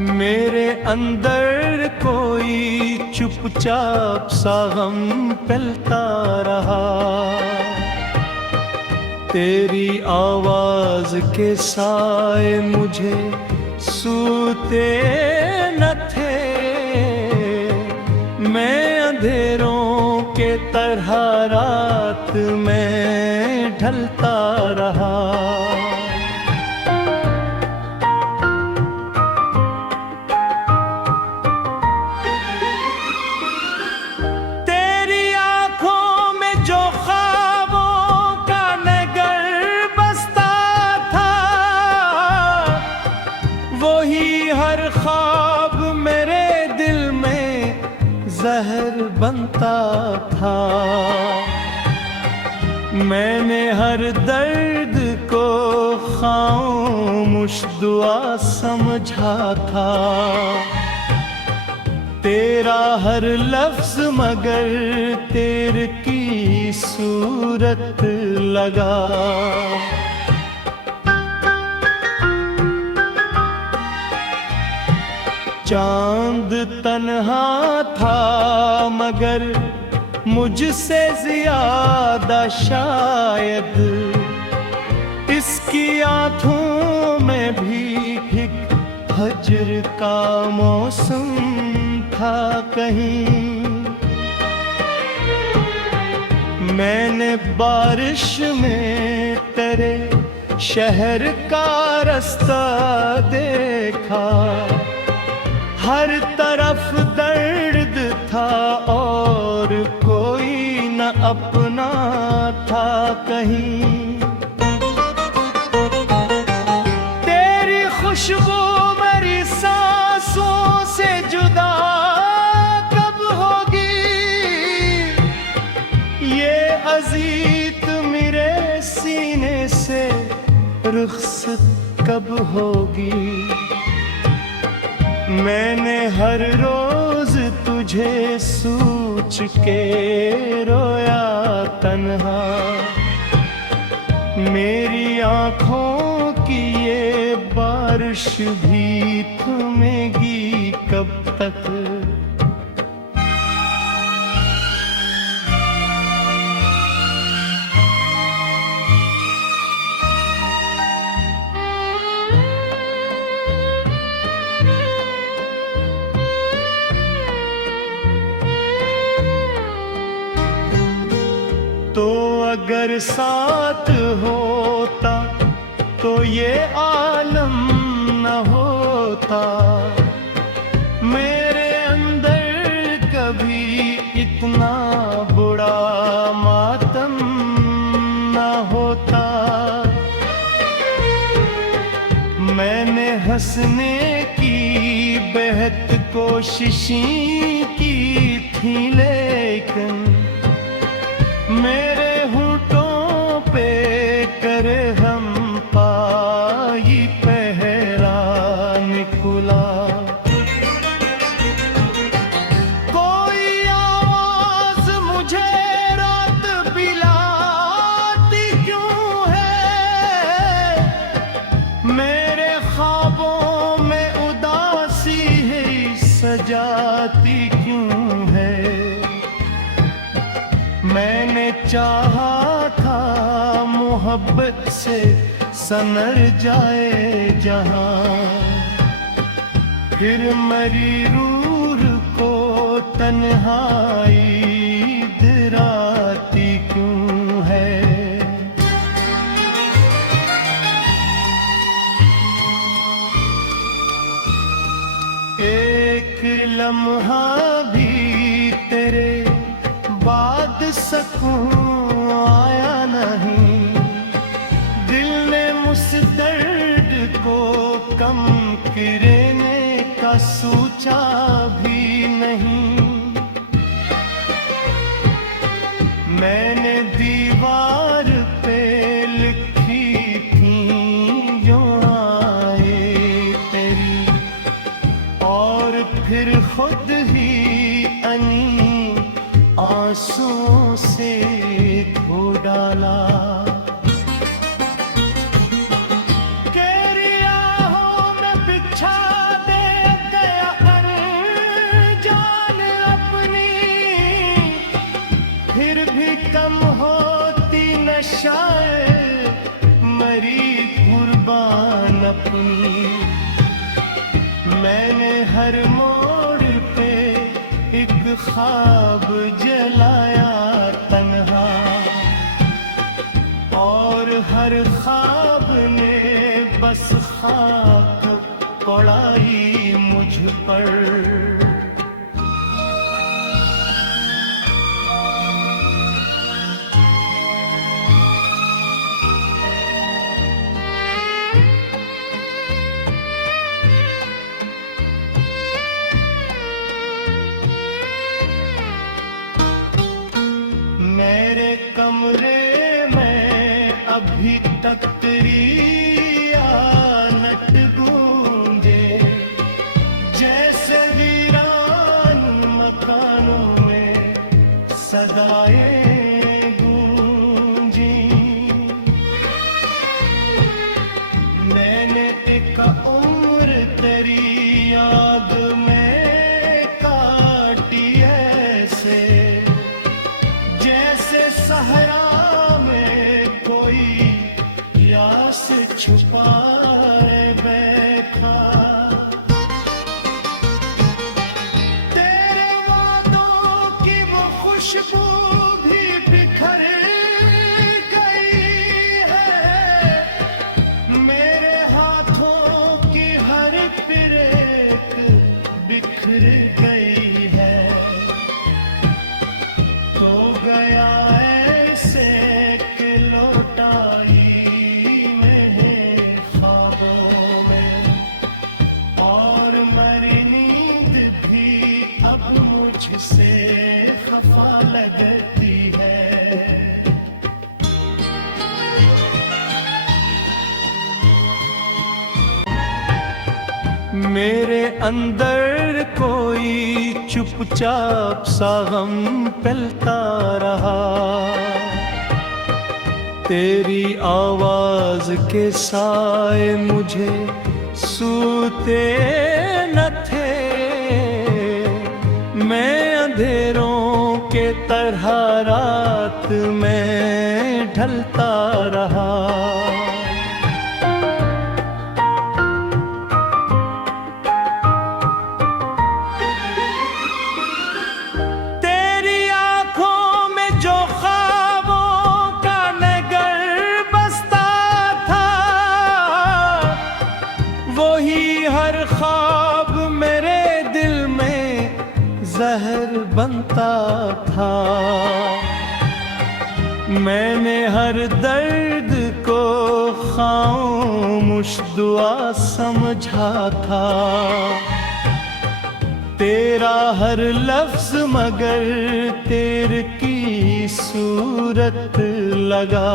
मेरे अंदर कोई चुपचाप सा गम फैलता रहा। तेरी आवाज के साए मुझे सूते न थे। मैं अंधेरों के तरह रात में ढलता रहा। तेरी आंखों में जो ख्वाबों का नगर बसता था, वही हर ख्वाब मेरे दिल में जहर बनता था। मैंने हर दर्द को खामोश दुआ समझा था। तेरा हर लफ्ज मगर तेरे की सूरत लगा। चांद तन्हा था मगर मुझसे ज्यादा शायद इसकी आंखों में भी एक हजर का मौसम था कहीं। मैंने बारिश में तेरे शहर का रास्ता देखा। हर तरफ दर्द था और कोई न अपना था कहीं। तेरी खुशबू मेरी सांसों से जुदा कब होगी? ये अजीत मेरे सीने से रुखसत कब होगी? मैंने हर रोज तुझे सोच के रोया तन्हा। मेरी आँखों की ये बारिश भी थमेगी कब तक? तो अगर साथ होता तो ये आलम न होता। मेरे अंदर कभी इतना बुरा मातम न होता। मैंने हंसने की बेहद कोशिशें की थी लेकिन मेरे होठों पे करे हम पाई पहरा निकला। कोई आवाज मुझे रात पिलाती क्यों है? मेरे ख्वाबों में उदासी है सजाती क्यों है? मैंने चाहा था मोहब्बत से सनर जाए जहां। फिर मरी रूह को तन्हाई डराती क्यों है? एक लम्हा भी तेरे बाद सकूं आया नहीं। दिल ने मुझ दर्द को कम करने का सोचा भी नहीं। मैंने दीवार पे लिखी थी जो आए तेरी, और फिर खुद ही अनी आंसुओं से धो डाला। केरी आहों में बिछा दे अपनी। मैंने हर मोड़ पे एक ख्वाब जलाया तन्हा, और हर ख्वाब ने बस खाक पड़ाई मुझ पर। मेरे कमरे में अभी तक तेरी आनत गूंजे, जैसे वीरान मकानों में सदाएं गूंजी। मैंने एक उम्र तेरी याद में काटी ऐसे, जैसे सहरा में कोई प्यास छुपाए बैठा। तेरे वादों की वो खुशबू भी बिखर गई है, मेरे हाथों की हर पिरेक बिखर गई है। तो गया ऐसे कि लौटाई में ख्वाबों में, और मेरी नींद भी अब मुझसे खफा लगती है। मेरे अंदर कोई चुपचाप सा गम फैलता रहा, तेरी आवाज के साए मुझे सूते न थे। मैं अंधेरों के तरह रात में ढलता रहा। हर ख्वाब मेरे दिल में जहर बनता था। मैंने हर दर्द को खामोश दुआ समझा था। तेरा हर लफ्ज मगर तेरे की सूरत लगा।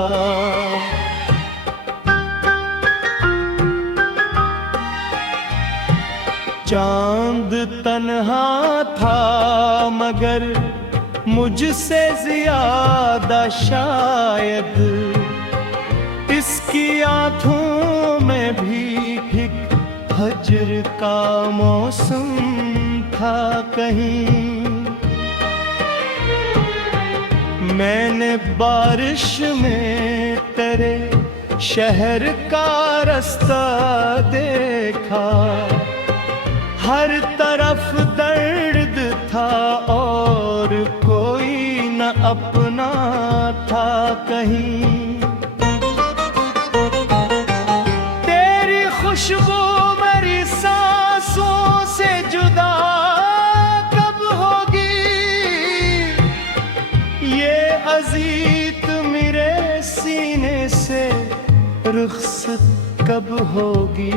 चांद तन्हा था मगर मुझसे ज्यादा शायद इसकी आँखों में भी एक हजर का मौसम था कहीं। मैंने बारिश में तेरे शहर का रास्ता देखा, हर तरफ दर्द था और कोई न अपना था कहीं। तेरी खुशबू मेरी सांसों से जुदा कब होगी, ये अजीत मेरे सीने से रुखसत कब होगी।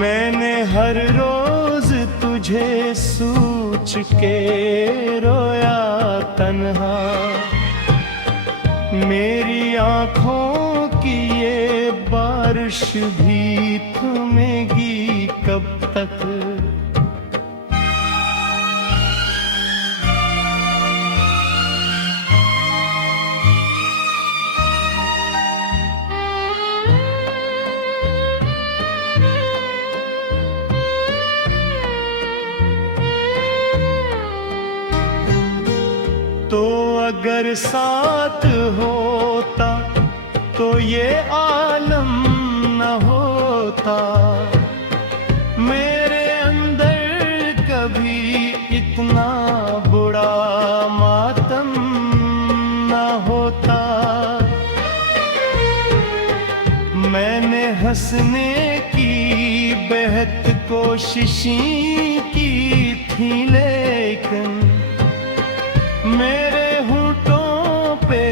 मैंने हर रोज तुझे सोच के रोया तन्हा। मेरी आँखों की ये बारिश भी थमेगी कब तक। तो अगर साथ होता तो ये आलम होता, मेरे अंदर कभी इतना बुरा मातम न होता। मैंने हंसने की बेहद कोशिशें की थी, लेकिन मेरे होठों पे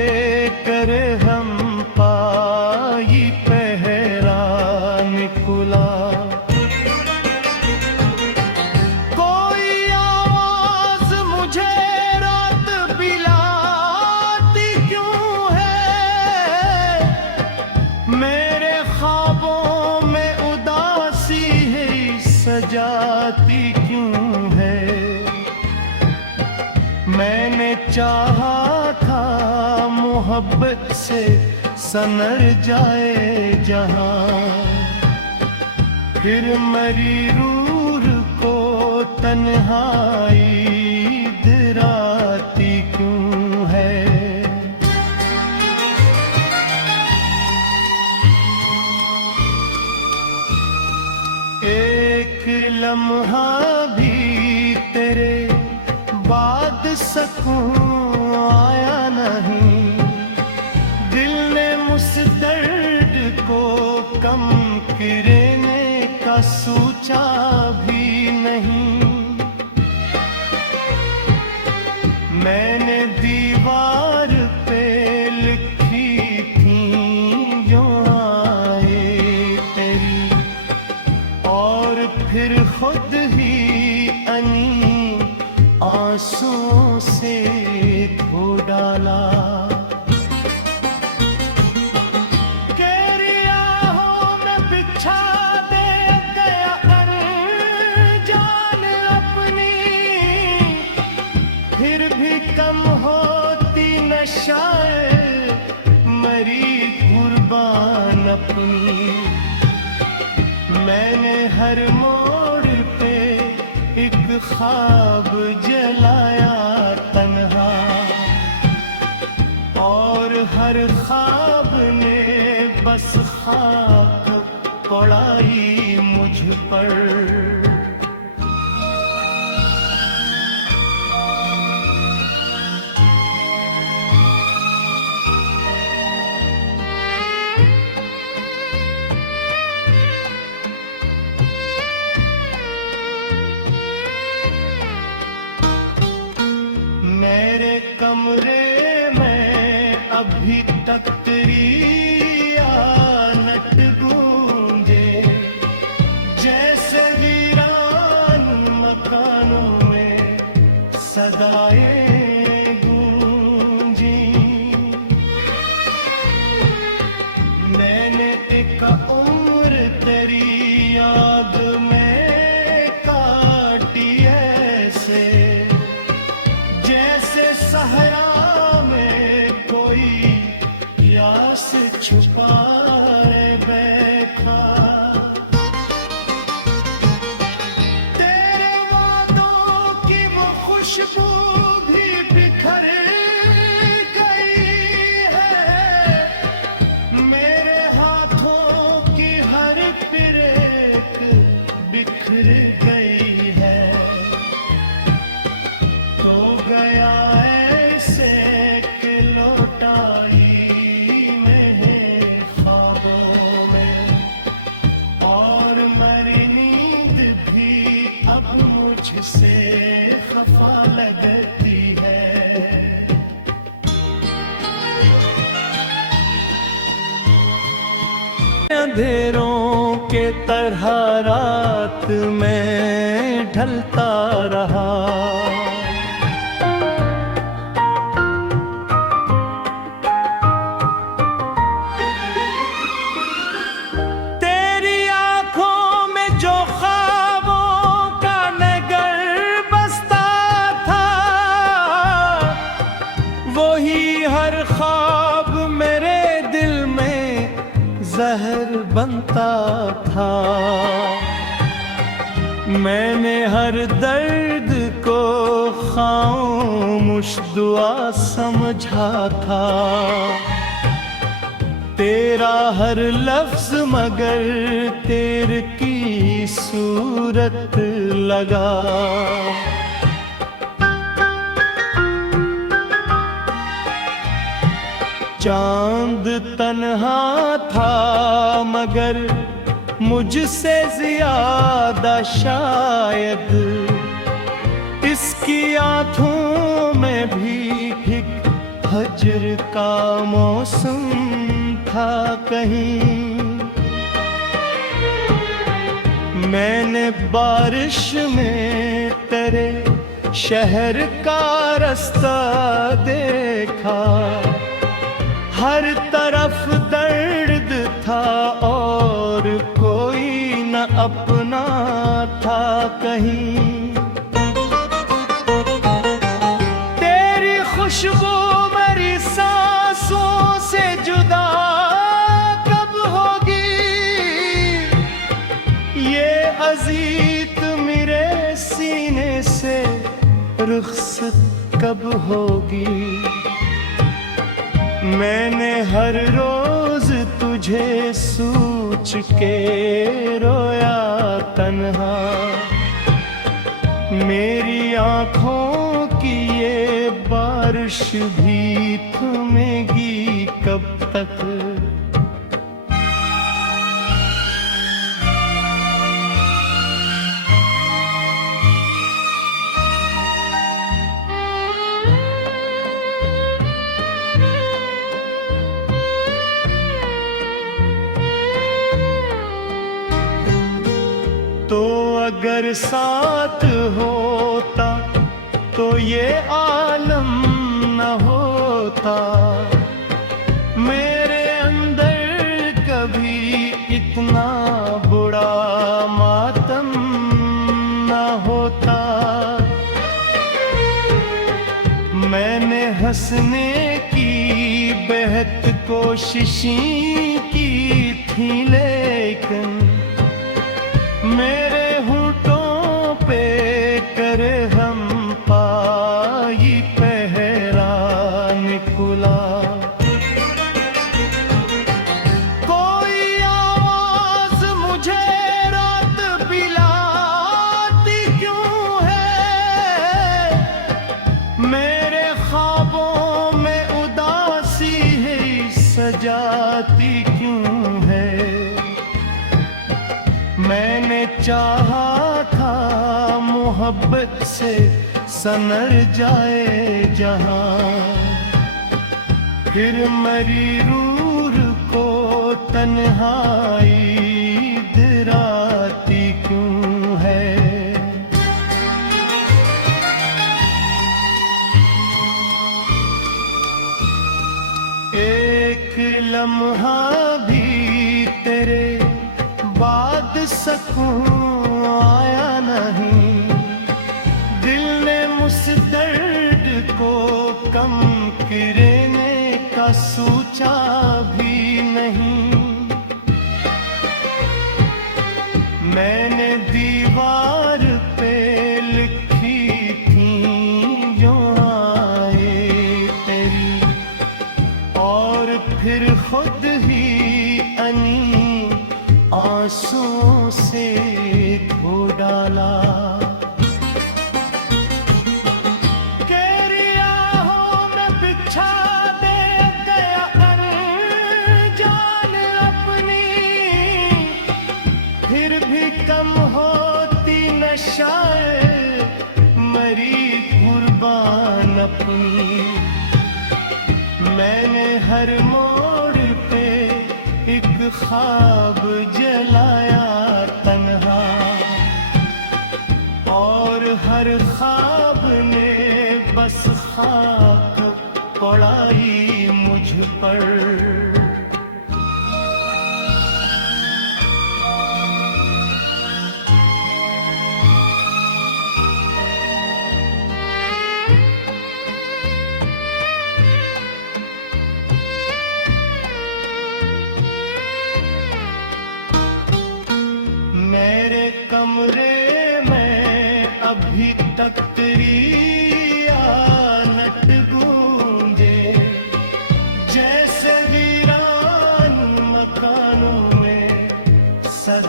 कर हम पाई पहरा निकला। कोई आवाज मुझे रात पिलाती क्यों है, मेरे ख्वाबों में उदासी है सजाती क्यों है। मैंने चाहा था मोहब्बत से सनर जाए जहां, फिर मरी रूह को तन्हाई डराती क्यों है। एक लम्हा भी तेरे बाद सकूं आया नहीं, दिल ने मुझ दर्द को कम करने का सोचा भी नहीं। मैंने दीवार पे लिखी थी जो आए तेरी, और फिर खुद ही अनी आंसुओं से धो डाला। केरी आहों में बिछा दे गया अनजान अपनी, फिर भी कम होती न शायद मरी कुर्बान अपनी। मैंने हर मोड़ पे एक ख्वाब जलाया तन्हा, और हर ख्वाब ने बस खाक पड़ाई मुझ पर। मेरे कमरे में अभी तक तेरी आनत गूंजे, जैसे वीरान मकानों में सदाएं गूंजी। मैंने एक उम्र तेरी याद में काटी ऐसे, जैसे सहरा में कोई प्यास छुपाए बैठा। तेरे वादों की वो खुशबू भी बिखर गई है, मेरे हाथों की हर पिरेक बिखर गई है। तो गया ऐसे कि लौटाई में ख्वाबों में, और मेरी नींद भी अब मुझसे खफा लगती है। अंधेरों के तरह रात में ढलता रहा, तेरी आंखों में जो ख्वाबों का नगर बसता था, वही हर ख्वाब मेरे दिल में जहर बनता था। मैंने हर दर्द को खामोश दुआ समझा था, तेरा हर लफ्ज मगर तेरे की सूरत लगा। चांद तन्हा था मगर मुझसे ज्यादा शायद इसकी आँखों में भी एक हजर का मौसम था कहीं। मैंने बारिश में तेरे शहर का रास्ता देखा, हर तरफ दर्द था और कोई न अपना था कहीं। तेरी खुशबू मेरी सांसों से जुदा कब होगी, ये अजीत मेरे सीने से रुखसत कब होगी। मैंने हर रोज तुझे सोच के रोया तन्हा, मेरी आँखों की ये बारिश भी थमेगी कब तक। तो अगर साथ होता तो ये आलम न होता, मेरे अंदर कभी इतना बुरा मातम न होता। मैंने हंसने की बेहद कोशिशें की थी लेकिन मेरे होठों पे कर हम पाई पहरा निकला। कोई आवाज मुझे रात पिलाती क्यों है, मेरे ख्वाबों में उदासी है सजाती क्यों है। मैंने चाहा था मोहब्बत से सनर जाए जहां, फिर मरी रूह को तन्हाई डराती क्यों है। एक लम्हा भी तेरे बाद सकूं आया नहीं, दिल ने मुझ दर्द को कम करने का सोचा भी नहीं। मैंने दीवार पे लिखी थी जो आए तेरी, और फिर खुद ही अनी आंसुओं से धो डाला। केरी आहों में बिछा दे गया जान अपनी, फिर भी कम होती न शायद मरी कुर्बान अपनी। मैंने हर मोड़ पे एक ख्वाब जलाया तन्हा, और हर ख्वाब ने बस खाक पड़ाई मुझ पर। मेरे कमरे में अभी तक तेरी आनत गूंजे, जैसे वीरान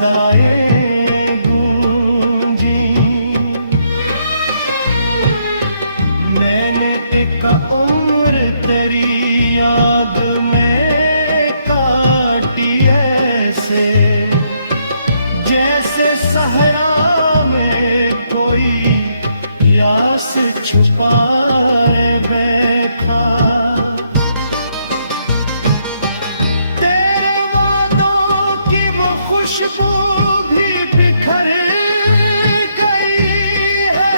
सदाएं गूंजी। मैंने एक उम्र तेरी याद में काटी ऐसे, जैसे सहरा में कोई प्यास छुपाए बैठा। तेरे वादों की वो खुशबू भी बिखर गई है,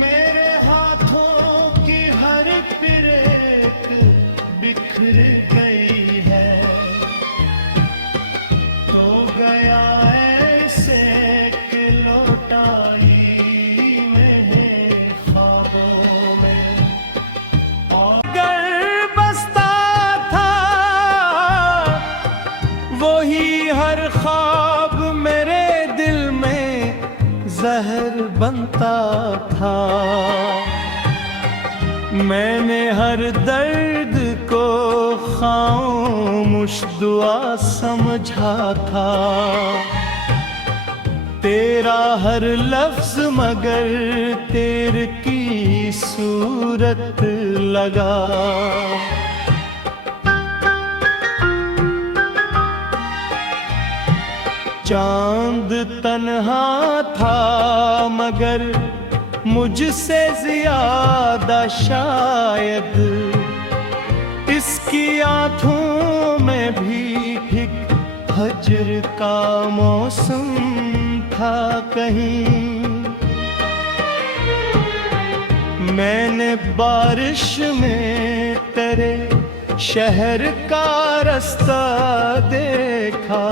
मेरे हाथों की हर पिरेक बिखर गई है। तो गया ऐसे कि लौटाई में ख्वाबों में, और गर बसता था वही हर ख्वाब मेरे दिल में जहर बनता था। मैंने हर दर्द को खामोश दुआ समझा था, तेरा हर लफ्ज मगर तेरे की सूरत लगा। चांद तन्हा था मगर मुझसे ज्यादा शायद इसकी आंखों में भी एक हजर का मौसम था कहीं। मैंने बारिश में तेरे शहर का रास्ता देखा,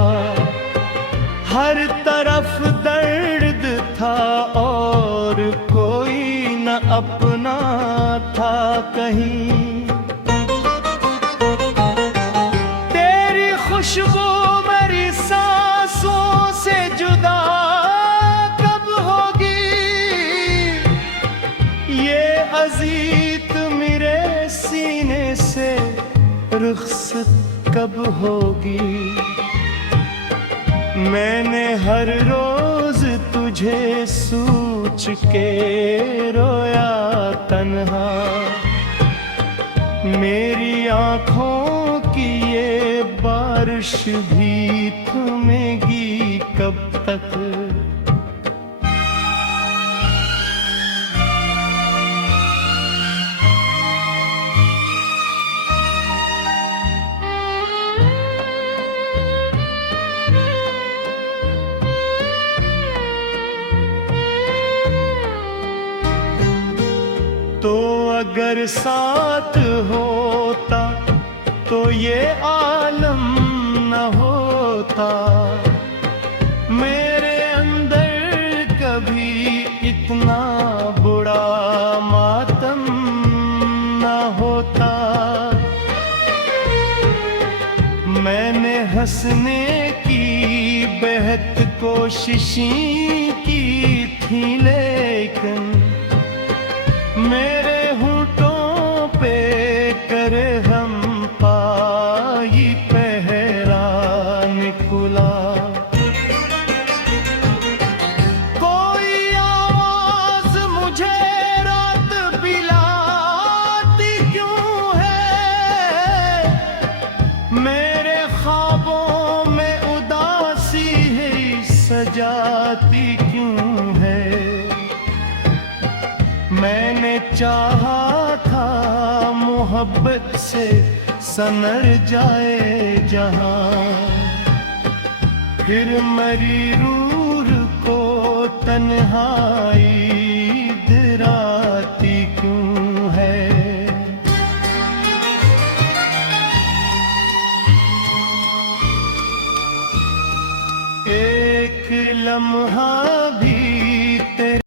हर तरफ दर्द था और कोई न अपना था कहीं। तेरी खुशबू मेरी सांसों से जुदा कब होगी, ये अजीत मेरे सीने से रुखसत कब होगी। मैंने हर रोज तुझे सोच के रोया तन्हा, मेरी आँखों की ये बारिश भी थमेगी कब तक। तो अगर साथ होता तो ये आलम न होता, मेरे अंदर कभी इतना बुरा मातम न होता। मैंने हंसने की बेहद कोशिशें की थी लेकिन मेरे होठों पे कर हम पाई पहरा निकला। कोई आवाज मुझे रात बिलाती क्यों है, मेरे ख्वाबों में उदासी है सजाती क्यों है। मैंने चाहा था मोहब्बत से सनर जाए जहां, फिर मरी रूह को तन्हाई दिरा